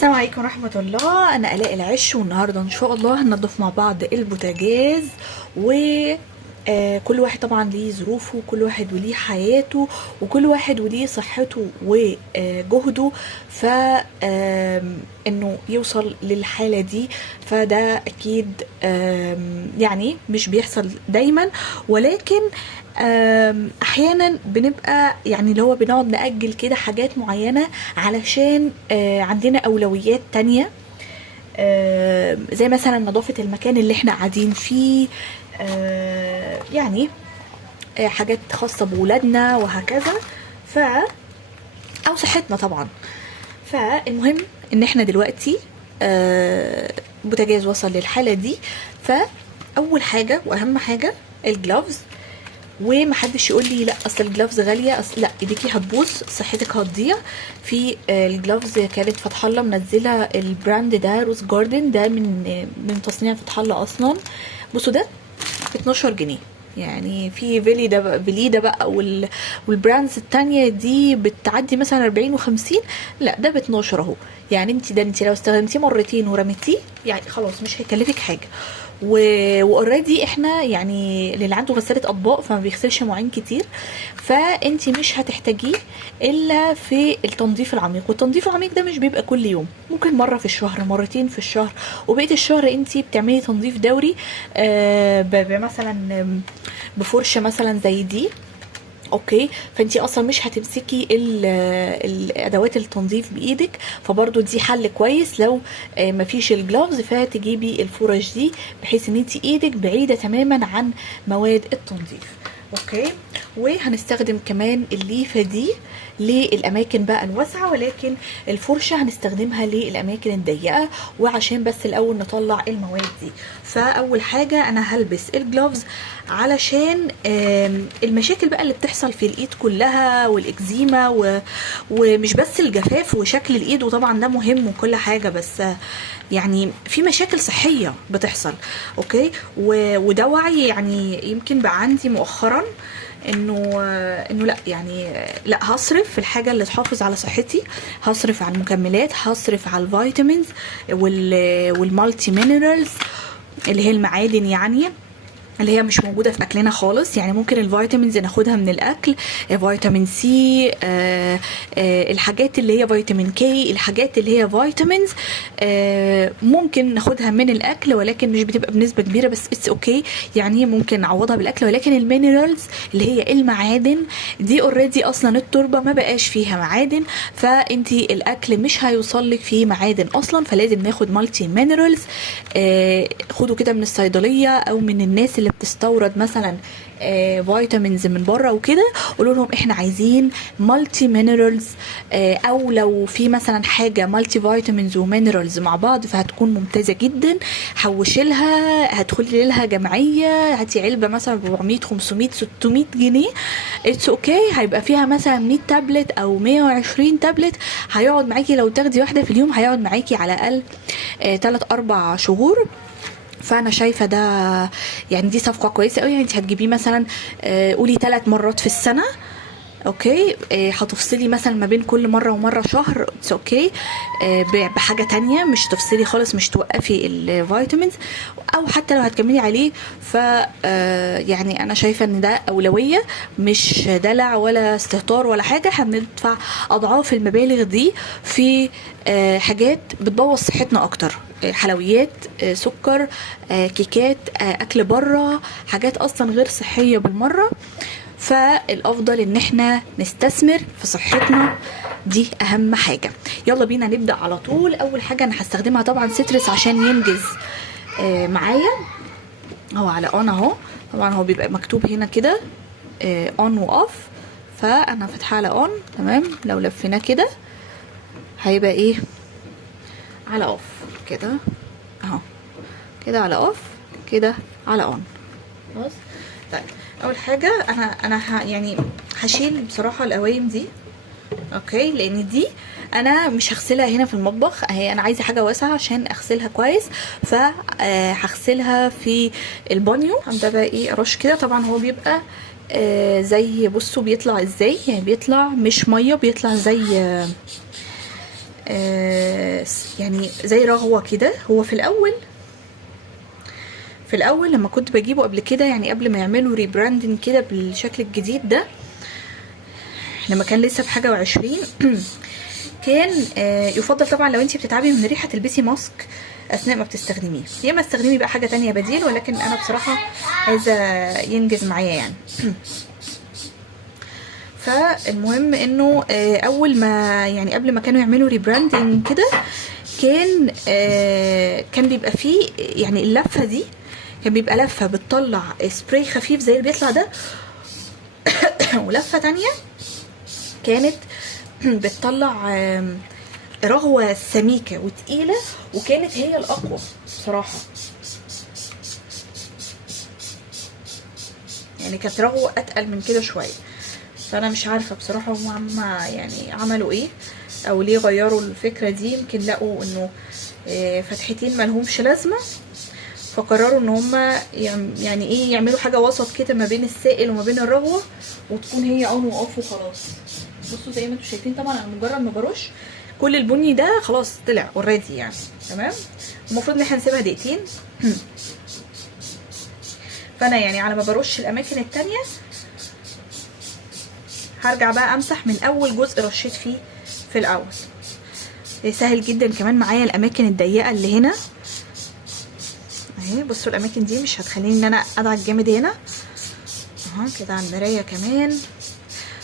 السلام عليكم ورحمة الله. أنا آلاء العش، والنهاردة إن شاء الله هننضف مع بعض البوتاجاز. و كل واحد طبعا ليه ظروفه، وكل واحد وليه حياته، وكل واحد وليه صحته وجهده. ف انه يوصل للحالة دي فده اكيد يعني مش بيحصل دايما، ولكن احيانا بنبقى يعني اللي هو بنقعد نأجل كده حاجات معينة علشان عندنا اولويات تانية، زي مثلا نظافة المكان اللي احنا قاعدين فيه، يعني حاجات خاصة بولادنا وهكذا، او صحتنا طبعا. فالمهم ان احنا دلوقتي بوتاجاز وصل للحالة دي. فاول حاجة واهم حاجة الجلافز. ومحدش يقول لي لا اصل الجلافز غاليه، اصل لا، ايديكي هتبوظ، صحتك هتضيع. في الجلافز كانت فتح الله منزله البراند ده، روز جاردن ده من تصنيع فتح الله اصلا. بصوا ده ب 12 جنيه، يعني في فيليدا بقى والبراندز التانية دي بتعدي مثلا 40 و50، لا ده ب 12 اهو. يعني انت لو استخدمتيه مرتين ورميتيه يعني خلاص مش هيكلفك حاجه. واوريدي احنا يعني اللي عنده غساله اطباق فما بيغسلش مواعين كتير، فانت مش هتحتاجيه الا في التنظيف العميق. والتنظيف العميق ده مش بيبقى كل يوم، ممكن مره في الشهر، مرتين في الشهر، وبقيه الشهر انت بتعملي تنظيف دوري مثلا بفرشه مثلا زي دي. اوكي، فانتي اصلا مش هتمسكي الادوات التنظيف بايدك، فبرضو دي حل كويس. لو مفيش الجلافز فتجيبي الفرش دي بحيث ان انتي ايدك بعيده تماما عن مواد التنظيف. اوكي، وهنستخدم كمان الليفه دي للاماكن بقى الواسعه، ولكن الفرشه هنستخدمها للاماكن الضيقه، وعشان بس الاول نطلع المواد دي. فاول حاجه انا هلبس الجلافز علشان المشاكل بقى اللي بتحصل في الايد كلها، والاكزيما ومش بس الجفاف وشكل الايد، وطبعا ده مهم وكل حاجه، بس يعني في مشاكل صحيه بتحصل. اوكي، وده وعي يعني يمكن بقى عندي مؤخرا انه لا، يعني لا، هصرف في الحاجه اللي تحافظ على صحتي، هصرف على المكملات، هصرف على الفيتامينز والمالتي مينرالز اللي هي المعادن، يعني اللي هي مش موجودة في أكلنا خالص. يعني ممكن الفيتامينز ناخدها من الأكل، فيتامين سي، الحاجات اللي هي فيتامين كي، الحاجات اللي هي فيتامينز ممكن ناخدها من الأكل، ولكن مش بتبقى بنسبة كبيرة، بس اتس اوكي، يعني ممكن نعوضها بالأكل. ولكن المينرالز اللي هي المعادن دي اوريدي أصلا التربة ما بقاش فيها معادن، فانتي الأكل مش هيوصلك فيه معادن أصلا، فلازم ناخد مالتي مينرالز. خدوا كده من الصيدلية أو من الناس اللي بتستورد مثلا فيتامينز من بره وكده، قولوا لهم احنا عايزين مالتي مينرالز، او لو في مثلا حاجه مالتي فيتامينز ومينرالز مع بعض فهتكون ممتازه جدا. حوشي لها، هتدخلي لها جمعيه، هاتي علبه مثلا 400 500 600 جنيه، اتس اوكي، هيبقى فيها مثلا 100 تابلت او 120 تابلت، هيقعد معاكي لو تاخدي واحده في اليوم هيقعد معاكي على الاقل 3-4 شهور. فانا شايفه ده يعني دي صفقه كويسه قوي. يعني انت هتجيبيه مثلا قولي 3 مرات في السنه، اوكي، هتفصلي مثلا ما بين كل مره ومره شهر، اتس اوكي، بحاجه تانية، مش تفصلي خالص، مش توقفي الفيتامينز، او حتى لو هتكملي عليه ف يعني انا شايفه ان ده اولويه، مش دلع ولا استهتار ولا حاجه. هندفع اضعاف المبالغ دي في حاجات بتبوظ صحتنا اكتر، حلويات، سكر، كيكات، اكل بره، حاجات اصلا غير صحيه بالمره. فالافضل ان احنا نستثمر في صحتنا، دي اهم حاجه. يلا بينا نبدا على طول. اول حاجه انا هستخدمها طبعا سيترس عشان ينجز معايا. هو على اون اهو، طبعا هو بيبقى مكتوب هنا كده اون واوف، فانا فاتحه على اون. تمام، لو لفيناه كده هيبقى ايه؟ على اوف كده اهو، كده على اوف، كده على اون. خلاص. طيب اول حاجه انا يعني هشيل بصراحه القوايم دي، اوكي، لان دي انا مش هغسلها هنا في المطبخ اهي، انا عايزه حاجه واسعه عشان اغسلها كويس، فهغسلها في البانيو. هبدا بقى ايه، ارش كده. طبعا هو بيبقى زي، بصوا بيطلع ازاي، يعني بيطلع مش ميه، بيطلع زي يعني زي رغوه كده. هو في الاول لما كنت بجيبه قبل كده، يعني قبل ما يعملوا ريبراندنج كده بالشكل الجديد ده، لما كان لسه بحاجه وعشرين كان يفضل طبعا لو انت بتتعبي من ريحه تلبسي ماسك اثناء ما بتستخدميه، يا اما استخدمي بقى حاجه تانية بديل، ولكن انا بصراحه عايزه ينجز معايا يعني. فالمهم انه اول ما يعني قبل ما كانوا يعملوا ريبراندنج كده كان بيبقى فيه يعني اللفه دي، كان بيبقى لفه بتطلع سبراي خفيف زي اللي بيطلع ده ولفه تانية كانت بتطلع رغوه سميكه وتقيله، وكانت هي الاقوى بصراحه. يعني كانت رغوه اتقل من كده شويه. فانا مش عارفه بصراحه هم يعني عملوا ايه او ليه غيروا الفكره دي. يمكن لقوا انه فتحتين ملهمش لازمه، فقرروا ان هم يعني ايه يعملوا حاجه وسط كده ما بين السائل وما بين الرغوه، وتكون هي اون واوف وخلاص. بصوا زي ما انتم شايفين طبعا انا مجرد ما برش كل البني ده خلاص طلع اوريدي يعني تمام. المفروض ان احنا نسيبها دقيقتين. فانا يعني على ما برش الاماكن التانية هرجع بقى امسح من اول جزء رشيت فيه في الاول. سهل جدا كمان معايا الاماكن الضيقه اللي هنا اهي. بصوا الاماكن دي مش هتخليني ان انا ادعك جامد هنا اهو كده. على المرايه كمان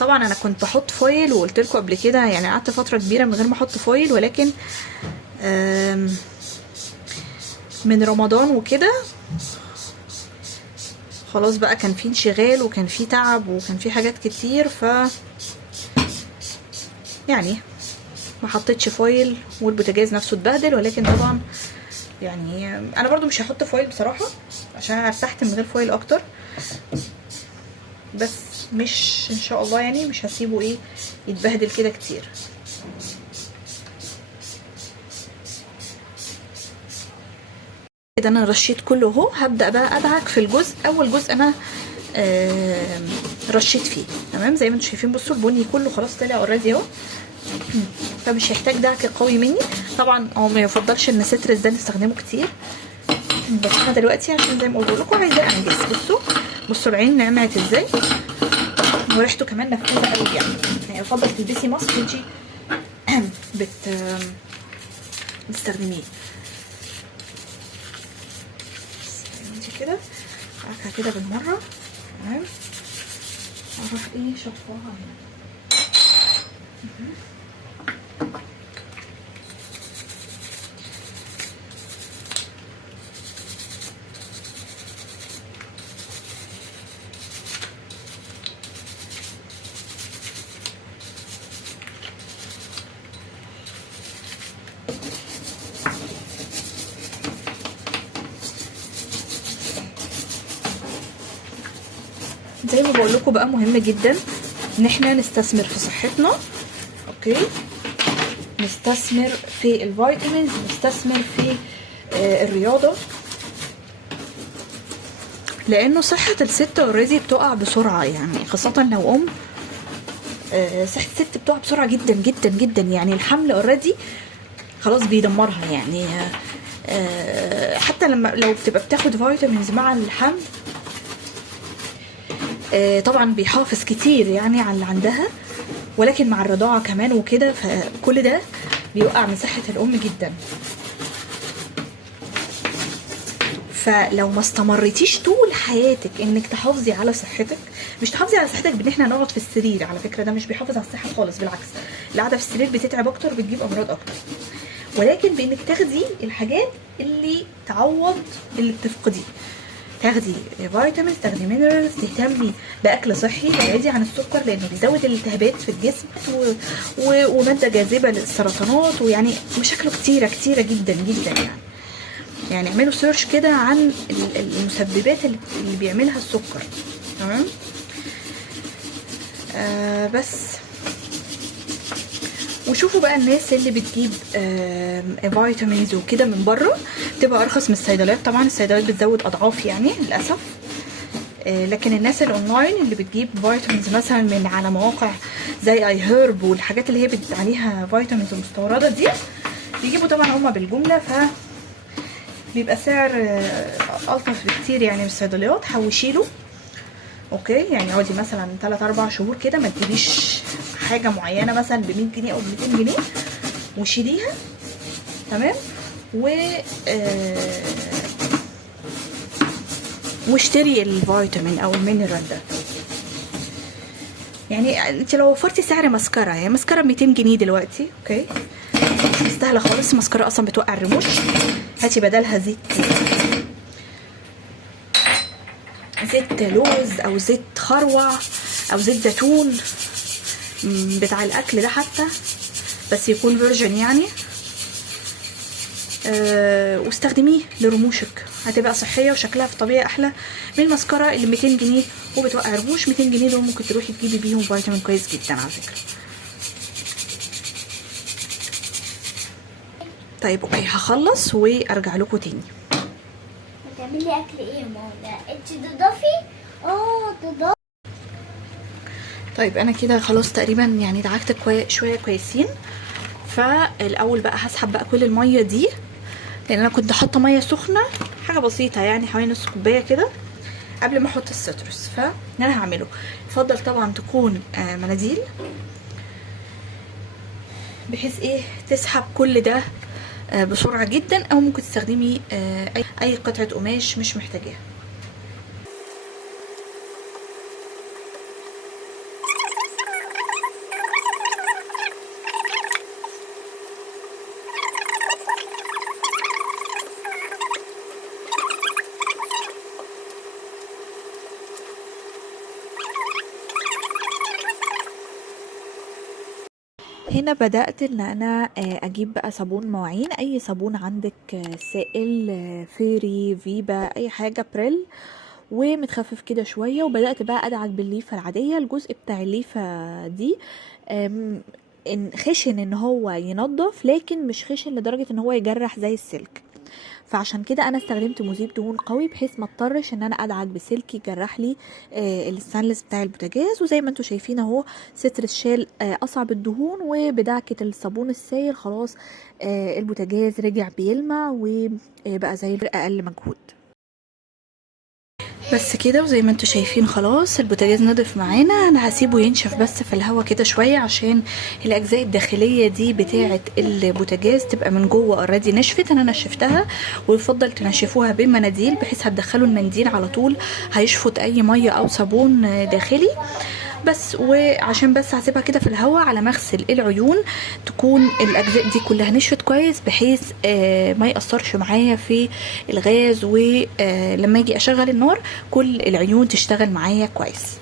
طبعا انا كنت بحط فويل وقلت لكم قبل كده، يعني قعدت فتره كبيره من غير ما احط فويل، ولكن من رمضان وكده خلاص بقى كان في انشغال وكان في تعب وكان في حاجات كتير، ف يعني ما حطيتش فويل والبوتاجاز نفسه اتبهدل. ولكن طبعا يعني انا برضو مش هحط فويل بصراحه عشان ارتحت من غير فويل اكتر، بس مش ان شاء الله يعني مش هسيبه ايه يتبهدل كده كتير. كده انا رشيت كله اهو. هبدا بقى ادعك في الجزء اول جزء انا رشيت فيه تمام. زي ما انتم شايفين بصوا البني كله خلاص طلع اوريدي اهو، فمش هيحتاج دعك قوي مني طبعا. هو ما يفضلش ان السترس ده نستخدمه كتير، بس انا دلوقتي عشان زي ما قلت لكم عايزه انجز. بصوا العين نعمت ازاي وريحته كمان نفاذه قوي يعني يفضل تلبسي ماسك وانتي بتستخدميه كده. اعملها كده بالمره تمام. اروح ايه شطفاها هنا. زي ما بقول لكم بقى مهم جدا ان احنا نستثمر في صحتنا، اوكي، نستثمر في الفيتامينز، نستثمر في الرياضه، لانه صحه الست اوريدي بتقع بسرعه. يعني خاصه لو صحه الست بتقع بسرعه جدا جدا جدا. يعني الحمل اوريدي خلاص بيدمرها يعني. حتى لو بتبقى بتاخد فيتامينز مع الحمل طبعا بيحافظ كتير يعني على اللي عندها، ولكن مع الرضاعه كمان وكده فكل ده بيوقع من صحه الام جدا. فلو ما استمرتيش طول حياتك انك تحافظي على صحتك، مش تحافظي على صحتك بان احنا نقعد في السرير، على فكره ده مش بيحافظ على الصحه خالص، بالعكس القعده في السرير بتتعب اكتر، بتجيب امراض اكتر. ولكن بانك تاخدي الحاجات اللي تعوض اللي بتفقديه، تاخدي فيتامينز، تاخدي مينرالز، تهتمي باكل صحي، تبعدي عن السكر لانه بيزود الالتهابات في الجسم وماده جاذبه للسرطانات، ويعني مشاكله كتيره كتيره جدا جدا. يعني اعملوا سيرش كده عن المسببات اللي بيعملها السكر تمام. بس وشوفوا بقى الناس اللي بتجيب فيتامينز وكده من بره تبقى ارخص من الصيدليات. طبعا الصيدليات بتزود اضعاف يعني للاسف، لكن الناس الاونلاين اللي بتجيب فيتامينز مثلا من على مواقع زي اي هيرب والحاجات اللي هي عليها فيتامينز مستورده دي بيجيبوا طبعا هما بالجمله، ف بيبقى سعر الطف بكتير يعني من الصيدليات. حوشيله اوكي، يعني اقعدي مثلا 3 4 شهور كده، ما تجيبيش حاجه معينه مثلا ب 100 جنيه او ب 200 جنيه وشيليها تمام. واشتري الفيتامين او المينرال ده. يعني انت لو وفرتي سعر مسكره، يعني مسكره ب 200 جنيه دلوقتي اوكي، مش مستاهله خالص. مسكره اصلا بتوقع الرموش. هاتي بدلها زيت لوز او زيت خروع او زيت زيتون بتاع الاكل ده حتى، بس يكون فيرجن يعني. واستخدميه لرموشك، هتبقى صحيه وشكلها في الطبيعي احلى من المسكره اللي 200 جنيه وبتوقع الرموش. 200 جنيه دول ممكن تروحي تجيبي بيهم فيتامين كويس جدا على فكره. طيب اوكي، هخلص وارجع لكم تاني. هتعملي اكل ايه يا ماما؟ انت تضافي تضافي. طيب انا كده خلاص تقريبا يعني دعكت شويه كويسين. فالاول بقى هسحب بقى كل الميه دي، لان انا كنت حاطه ميه سخنه حاجه بسيطه يعني حوالي نص كوبايه كده قبل ما احط الستروس. انا هعمله يفضل طبعا تكون مناديل، بحيث ايه تسحب كل ده بسرعه جدا، او ممكن تستخدمي اي قطعه قماش مش محتاجاها. هنا بدأت ان انا اجيب بقى صابون مواعين، اي صابون عندك سائل، فيري، فيبا، اي حاجة، بريل، ومتخفف كده شوية. وبدأت بقى ادعك بالليفة العادية. الجزء بتاع الليفة دي خشن ان هو ينظف، لكن مش خشن لدرجة ان هو يجرح زي السلك. فعشان كده انا استخدمت مذيب دهون قوي، بحيث ما اضطرش ان انا ادعك بسلك يجرح لي الستانلس بتاع البوتاجاز. وزي ما انتم شايفين اهو سترس شال اصعب الدهون، وبدعكه الصابون السائل خلاص البوتاجاز رجع بيلمع وبقى زي اقل مجهود. بس كده، وزي ما انتم شايفين خلاص البوتاجاز نضف معانا. انا هسيبه ينشف بس في الهواء كده شويه، عشان الاجزاء الداخليه دي بتاعه البوتاجاز تبقى من جوه اوريدي نشفت. انا نشفتها، ويفضل تنشفوها بمناديل، بحيث هتدخلوا المنديل على طول هيشفط اي ميه او صابون داخلي بس. وعشان بس هسيبها كده في الهواء على ما اغسل العيون تكون الاجزاء دي كلها نشفت كويس، بحيث ما يأثرش معايا في الغاز، ولما اجي اشغل النار كل العيون تشتغل معايا كويس.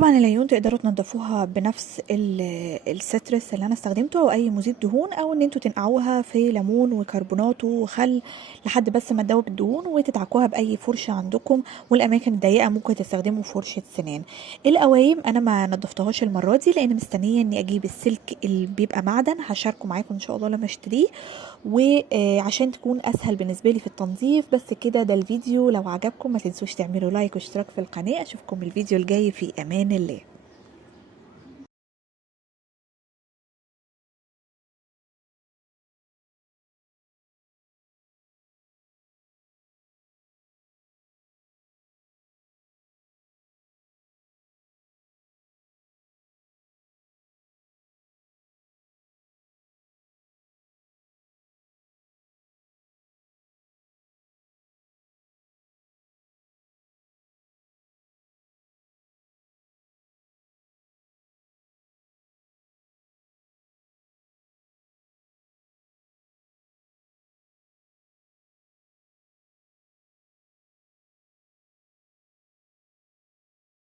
طبعا العيون تقدروا تنضفوها بنفس السترس اللي انا استخدمته، او اي مذيب دهون، او ان انتوا تنقعوها في ليمون وكربونات وخل لحد بس ما تذوب الدهون، وتدعكوها باي فرشه عندكم. والاماكن الضيقه ممكن تستخدموا فرشه سنان. القوايم انا ما نضفتهاش المره دي، لان مستنيه اني اجيب السلك اللي بيبقى معدن، هشاركه معاكم ان شاء الله لما اشتريه، وعشان تكون اسهل بالنسبه لي في التنظيف. بس كده ده الفيديو، لو عجبكم ما تنسوش تعملوا لايك واشتراك في القناه. اشوفكم الفيديو الجاي في امان الله.